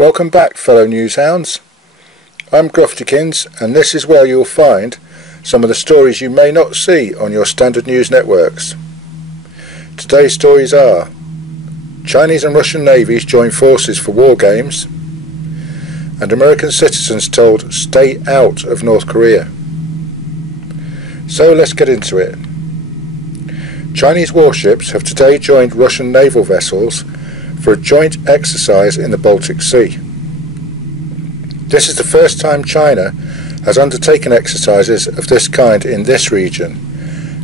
Welcome back, fellow newshounds. I'm Gruftikins, and this is where you'll find some of the stories you may not see on your standard news networks. Today's stories are: Chinese and Russian navies join forces for war games, and American citizens told stay out of North Korea. So let's get into it. Chinese warships have today joined Russian naval vessels for a joint exercise in the Baltic Sea. This is the first time China has undertaken exercises of this kind in this region,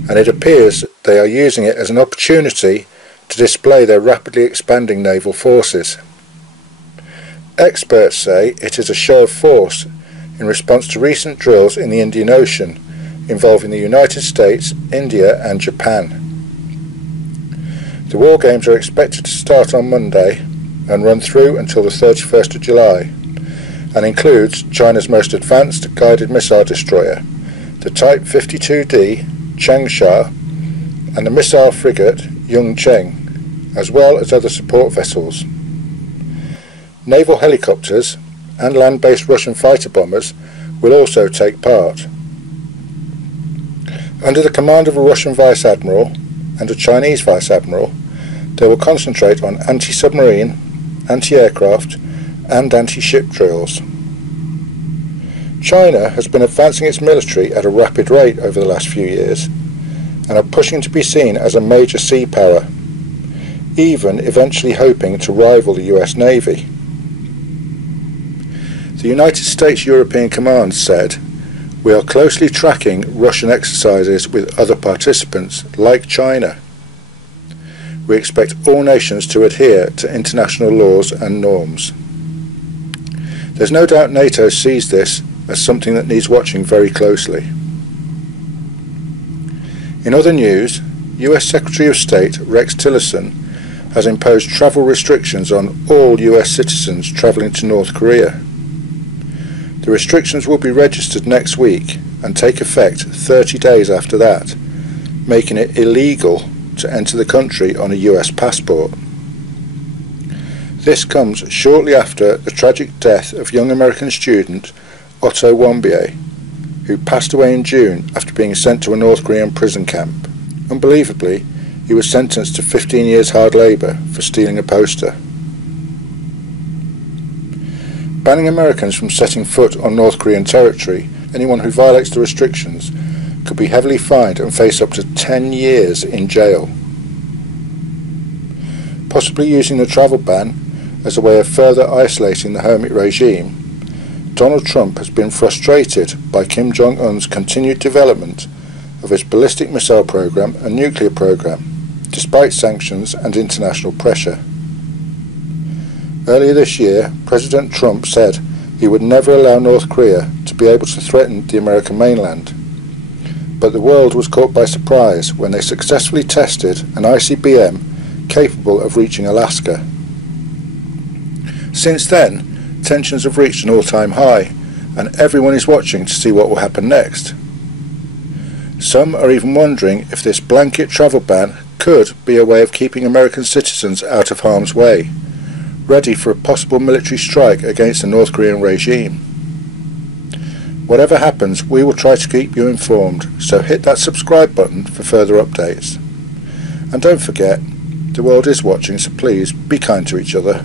and it appears they are using it as an opportunity to display their rapidly expanding naval forces. Experts say it is a show of force in response to recent drills in the Indian Ocean involving the United States, India and Japan. The war games are expected to start on Monday and run through until the 31st of July, and includes China's most advanced guided missile destroyer, the Type 52D Changsha, and the missile frigate Yongcheng, as well as other support vessels. Naval helicopters and land-based Russian fighter bombers will also take part. Under the command of a Russian Vice Admiral and a Chinese Vice Admiral, they will concentrate on anti-submarine, anti-aircraft and anti-ship drills. China has been advancing its military at a rapid rate over the last few years and are pushing to be seen as a major sea power, even eventually hoping to rival the US Navy. The United States European Command said, "We are closely tracking Russian exercises with other participants like China. We expect all nations to adhere to international laws and norms." There's no doubt NATO sees this as something that needs watching very closely. In other news, US Secretary of State Rex Tillerson has imposed travel restrictions on all US citizens travelling to North Korea. The restrictions will be registered next week and take effect 30 days after that, making it illegal to enter the country on a US passport. This comes shortly after the tragic death of young American student Otto Wambier, who passed away in June after being sent to a North Korean prison camp. Unbelievably, he was sentenced to 15 years hard labour for stealing a poster. Banning Americans from setting foot on North Korean territory, anyone who violates the restrictions could be heavily fined and face up to 10 years in jail. Possibly using the travel ban as a way of further isolating the hermit regime, Donald Trump has been frustrated by Kim Jong-un's continued development of his ballistic missile program and nuclear program, despite sanctions and international pressure. Earlier this year, President Trump said he would never allow North Korea to be able to threaten the American mainland. But the world was caught by surprise when they successfully tested an ICBM capable of reaching Alaska. Since then, tensions have reached an all-time high, and everyone is watching to see what will happen next. Some are even wondering if this blanket travel ban could be a way of keeping American citizens out of harm's way, ready for a possible military strike against the North Korean regime. Whatever happens, we will try to keep you informed, so hit that subscribe button for further updates. And don't forget, the world is watching, so please be kind to each other.